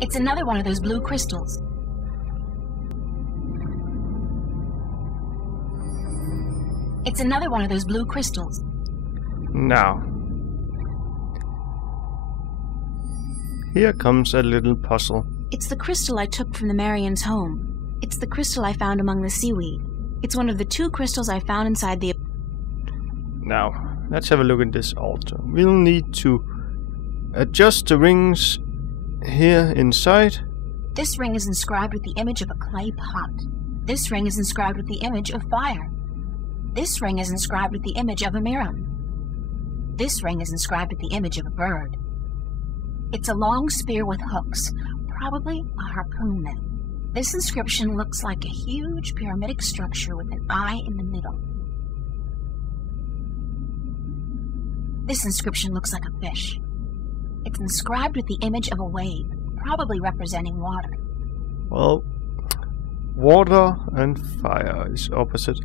It's another one of those blue crystals. It's another one of those blue crystals. Now, here comes a little puzzle. It's the crystal I took from the Marian's home. It's the crystal I found among the seaweed. It's one of the 2 crystals I found inside the... Now, let's have a look at this altar. We'll need to adjust the rings here inside. This ring is inscribed with the image of a clay pot. This ring is inscribed with the image of fire. This ring is inscribed with the image of a Miram. This ring is inscribed with the image of a bird. It's a long spear with hooks, probably a harpoon net. This inscription looks like a huge pyramidic structure with an eye in the middle. This inscription looks like a fish. It's inscribed with the image of a wave, probably representing water. Well, water and fire is opposite.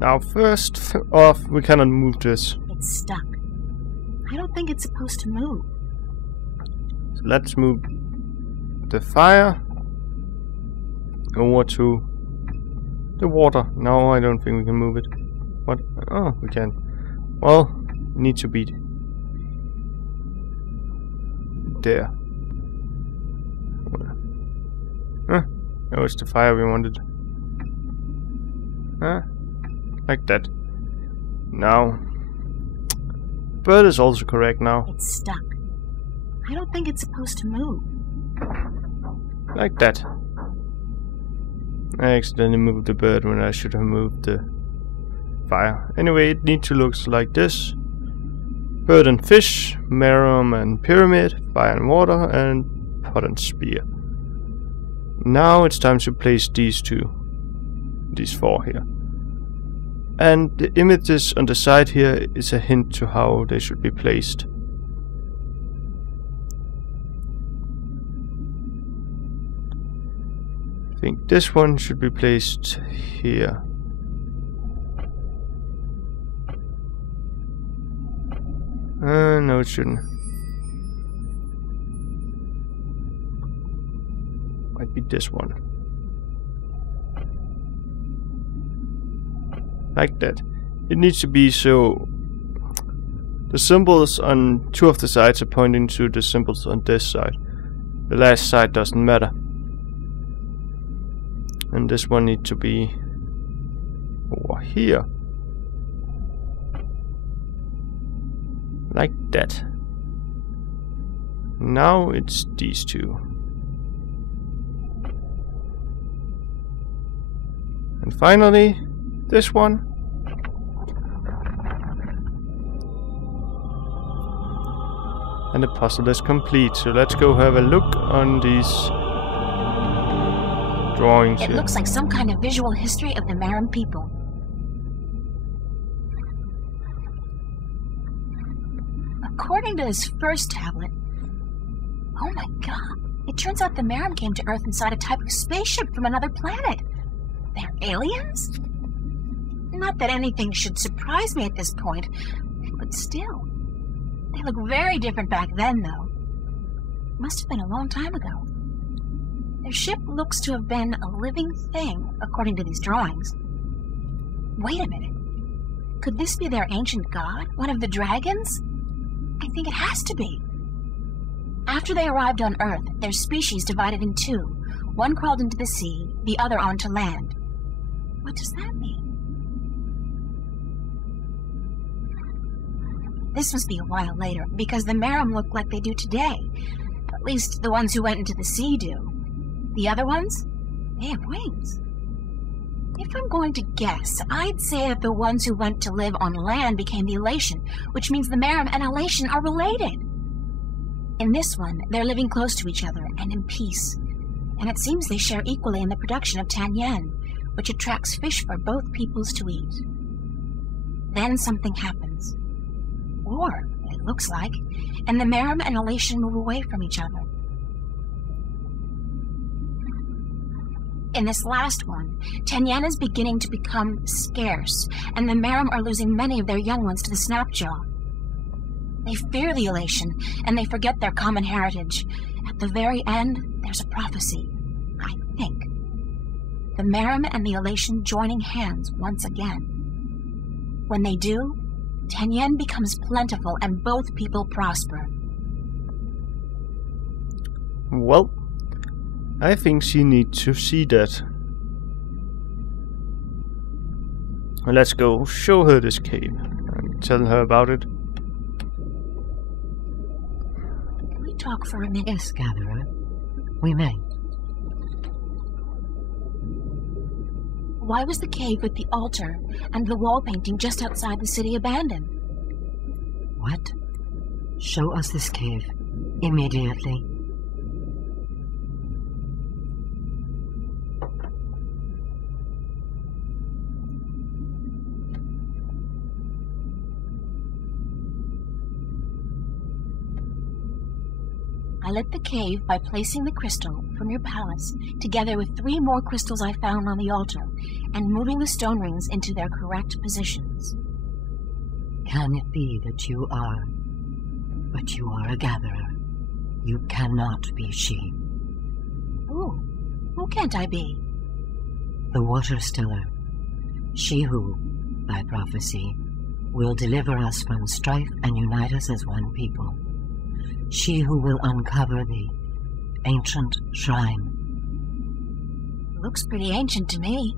Now first off, we cannot move this. It's stuck. I don't think it's supposed to move. So let's move the fire over to the water. No, I don't think we can move it. What? Oh, we can. Well, we need to be there. Oh, it's the fire we wanted. Like that. Now, bird is also correct now. It's stuck. I don't think it's supposed to move. Like that. I accidentally moved the bird when I should have moved the fire. Anyway, it needs to look like this. Bird and fish, Miram and pyramid, fire and water, and pot and spear. Now it's time to place these 4 here. And the images on the side here is a hint to how they should be placed. I think this one should be placed here. No, it shouldn't. Might be this one. Like that. It needs to be so the symbols on 2 of the sides are pointing to the symbols on this side. The last side doesn't matter. And this one needs to be over here. Like that. Now it's these 2. And finally, this one. And the puzzle is complete. So let's go have a look on these drawings here. It looks like some kind of visual history of the Miram people. According to this first tablet, oh my god, it turns out the Miram came to Earth inside a type of spaceship from another planet. They're aliens? Not that anything should surprise me at this point, but still. They look very different back then, though. Must have been a long time ago. Their ship looks to have been a living thing, according to these drawings. Wait a minute. Could this be their ancient god? One of the dragons? I think it has to be. After they arrived on Earth, their species divided in 2. One crawled into the sea, the other onto land. What does that mean? This must be a while later, because the Miram look like they do today. At least the ones who went into the sea do. The other ones? They have wings. If I'm going to guess, I'd say that the ones who went to live on land became the Elation, which means the Miram and Elation are related. In this one, they're living close to each other and in peace. And it seems they share equally in the production of tan yen, which attracts fish for both peoples to eat. Then something happens. War, it looks like, and the Miram and Elation move away from each other. In this last one, tan yen is beginning to become scarce, and the Miram are losing many of their young ones to the snapjaw. They fear the Elation, and they forget their common heritage. At the very end, there's a prophecy, I think. The Merim and the Elation joining hands once again. When they do, Tenyen becomes plentiful and both people prosper. Well, I think she needs to see that. Let's go show her this cave and tell her about it. Can we talk for a minute? Yes, Gatherer. We may. Why was the cave with the altar and the wall painting just outside the city abandoned? What? Show us this cave. Immediately. I lit the cave by placing the crystal from your palace together with 3 more crystals I found on the altar and moving the stone rings into their correct positions. Can it be that you are... But you are a gatherer. You cannot be she. Who can't I be? The Water Stiller. She who, by prophecy, will deliver us from strife and unite us as one people. She who will uncover the ancient shrine. Looks pretty ancient to me.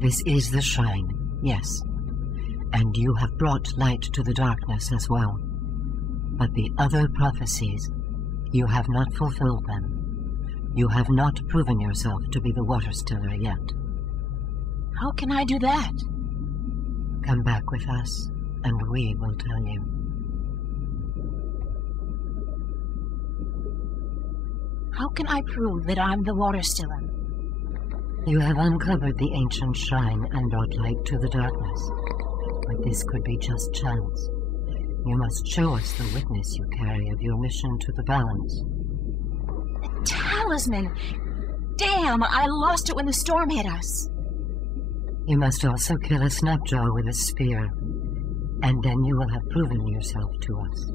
This is the shrine, yes. And you have brought light to the darkness as well. But the other prophecies, you have not fulfilled them. You have not proven yourself to be the Water Stiller yet. How can I do that? Come back with us, and we will tell you. How can I prove that I'm the Water Stiller? You have uncovered the ancient shrine and brought light to the darkness. But this could be just chance. You must show us the witness you carry of your mission to the balance. The talisman! Damn, I lost it when the storm hit us. You must also kill a Snapjaw with a spear, and then you will have proven yourself to us.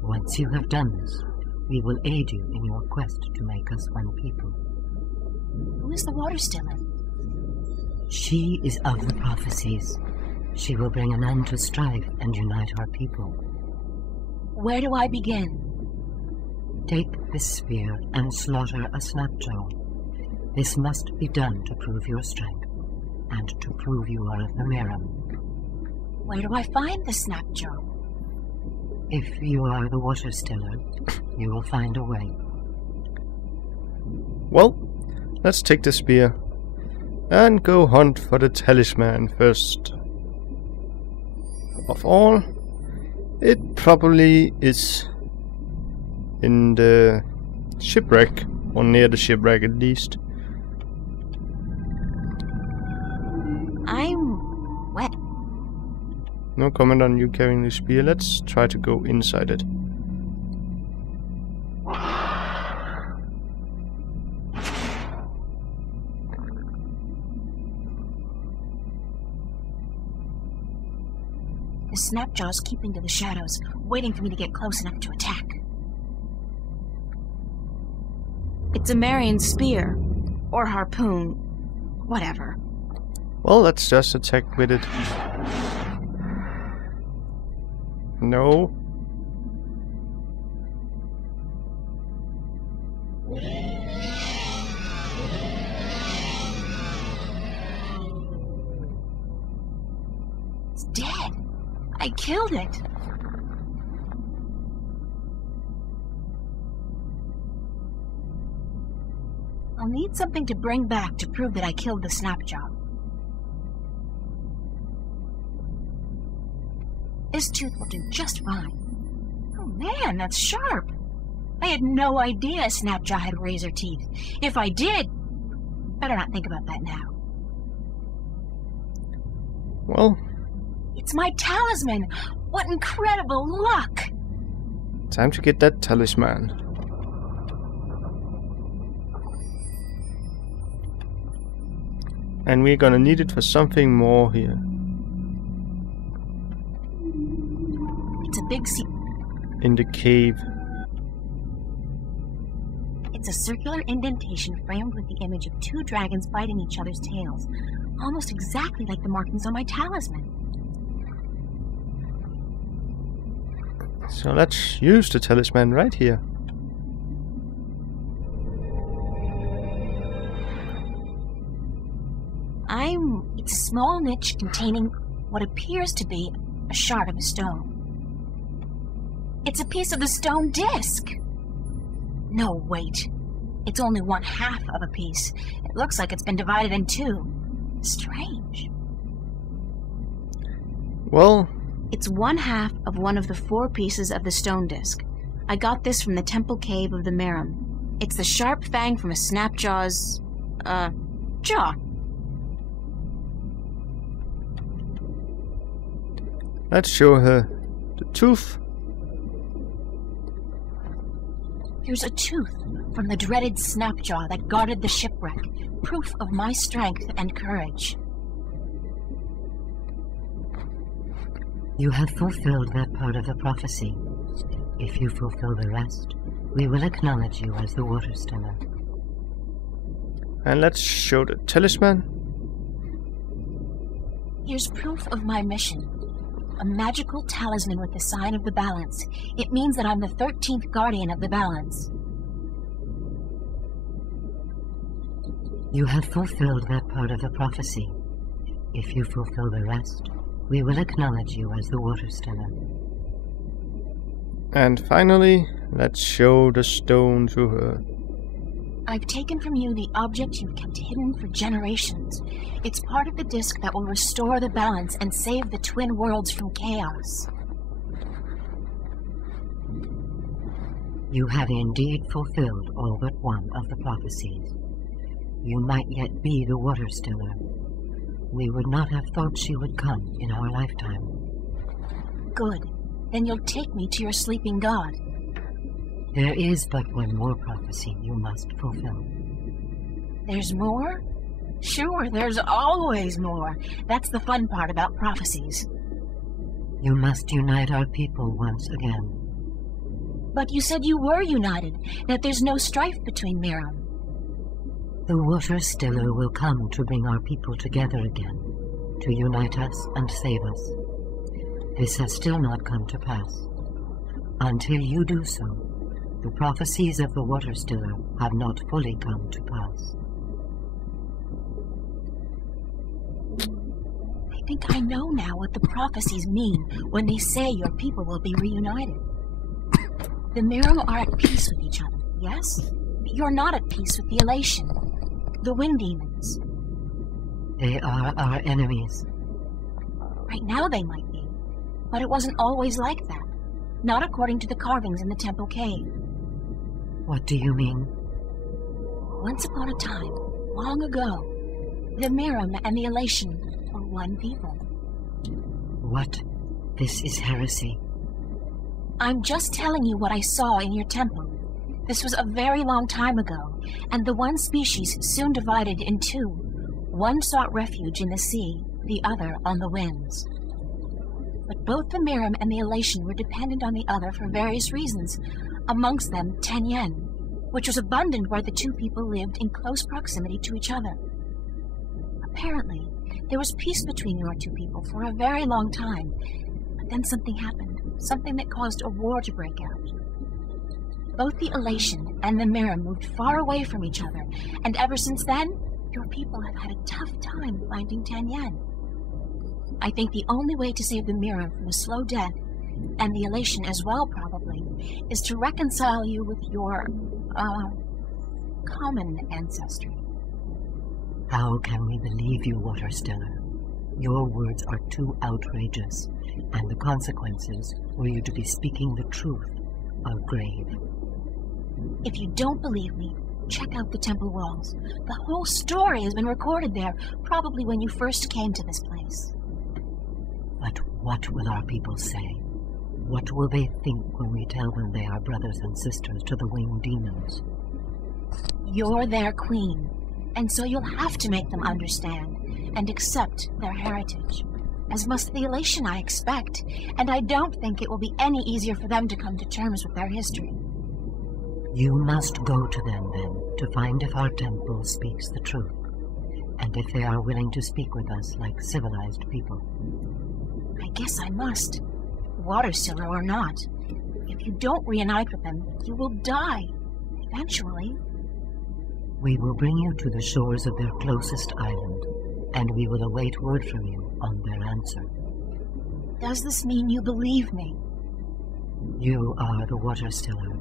Once you have done this, we will aid you in your quest to make us one people. Who is the Water Stiller? She is of the prophecies. She will bring an end to strife and unite our people. Where do I begin? Take this spear and slaughter a Snapjaw. This must be done to prove your strength, and to prove you are of the Merim. Where do I find the Snapjaw? If you are the Water Stiller, you will find a way. Well, let's take the spear and go hunt for the talisman first. Of all, it probably is in the shipwreck, or near the shipwreck at least. I'm wet. No comment on you carrying the spear. Let's try to go inside it. The Snapjaw's keeping to the shadows, waiting for me to get close enough to attack. It's a Marian spear. Or harpoon. Whatever. Well, let's just attack with it. No. It's dead. I killed it. I'll need something to bring back to prove that I killed the Snapjaw. This tooth will do just fine. Oh man, that's sharp. I had no idea a Snapjaw had razor teeth. If I did, better not think about that now. Well, it's my talisman! What incredible luck! time to get that talisman. And we're gonna need it for something more here. It's a big sea. In the cave. It's a circular indentation framed with the image of two dragons biting each other's tails, almost exactly like the markings on my talisman. So let's use the talisman right here. It's a small niche containing what appears to be a shard of a stone. It's a piece of the stone disc. No, wait. It's only 1/2 of a piece. It looks like it's been divided in two. Strange. Well... It's 1/2 of one of the 4 pieces of the stone disc. I got this from the temple cave of the Merum. It's the sharp fang from a snapjaw's... jaw. Let's show her the tooth. Here's a tooth from the dreaded snapjaw that guarded the shipwreck, proof of my strength and courage. You have fulfilled that part of the prophecy. If you fulfill the rest, we will acknowledge you as the Water Stiller. And let's show the talisman. Here's proof of my mission. A magical talisman with the sign of the balance. It means that I'm the 13th guardian of the balance. You have fulfilled that part of the prophecy. If you fulfill the rest, we will acknowledge you as the Water Stiller. And finally, let's show the stone to her. I've taken from you the object you've kept hidden for generations. It's part of the disc that will restore the balance and save the twin worlds from chaos. You have indeed fulfilled all but one of the prophecies. You might yet be the Water Stiller. We would not have thought she would come in our lifetime. Good. Then you'll take me to your sleeping god. There is but one more prophecy you must fulfill. There's more? Sure, there's always more. That's the fun part about prophecies. You must unite our people once again. But you said you were united, that there's no strife between Merum. The Water Stiller will come to bring our people together again, to unite us and save us. This has still not come to pass. Until you do so, the prophecies of the Water Stiller have not fully come to pass. I think I know now what the prophecies mean when they say your people will be reunited. The Merum are at peace with each other, yes? But you're not at peace with the Elation, the Wind Demons. They are our enemies. Right now they might be, but it wasn't always like that. Not according to the carvings in the temple cave. What do you mean? Once upon a time, long ago, the Merum and the Elation were one people. What? This is heresy. I'm just telling you what I saw in your temple. This was a very long time ago, and the one species soon divided in two. One sought refuge in the sea, the other on the winds. But both the Merum and the Elation were dependent on the other for various reasons, amongst them Tenyen, which was abundant where the two people lived in close proximity to each other. Apparently, there was peace between your two people for a very long time, but then something happened, something that caused a war to break out. Both the Elation and the Merum moved far away from each other, and ever since then, your people have had a tough time finding Tenyen. I think the only way to save the Merum from a slow death, and the Elation as well probably, is to reconcile you with your, common ancestry. How can we believe you, Water Stiller? Your words are too outrageous, and the consequences, were you to be speaking the truth, are grave. If you don't believe me, check out the temple walls. The whole story has been recorded there, probably when you first came to this place. But what will our people say? What will they think when we tell them they are brothers and sisters to the winged demons? You're their queen, and so you'll have to make them understand and accept their heritage. As must the Elation, I expect, and I don't think it will be any easier for them to come to terms with their history. You must go to them, then, to find if our temple speaks the truth, and if they are willing to speak with us like civilized people. I guess I must. Water Stiller or not. If you don't reunite with them, you will die. Eventually. We will bring you to the shores of their closest island, and we will await word from you on their answer. Does this mean you believe me? You are the Water Stiller.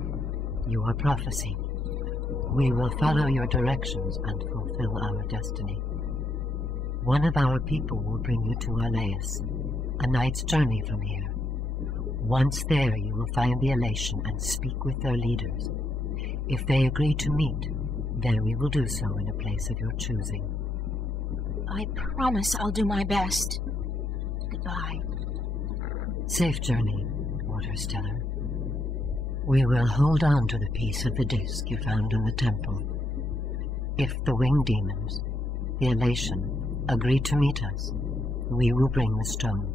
You are prophecy. We will follow your directions and fulfill our destiny. One of our people will bring you to Alaeus, a night's journey from here. Once there, you will find the elation and speak with their leaders. If they agree to meet, then we will do so in a place of your choosing. I promise I'll do my best. Goodbye. Safe journey, Water Stiller. We will hold on to the piece of the disc you found in the temple. If the winged demons, the elation, agree to meet us, we will bring the stone.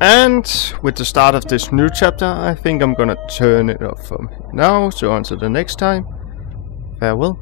And with the start of this new chapter, I think I'm gonna turn it off from now, so until the next time, farewell.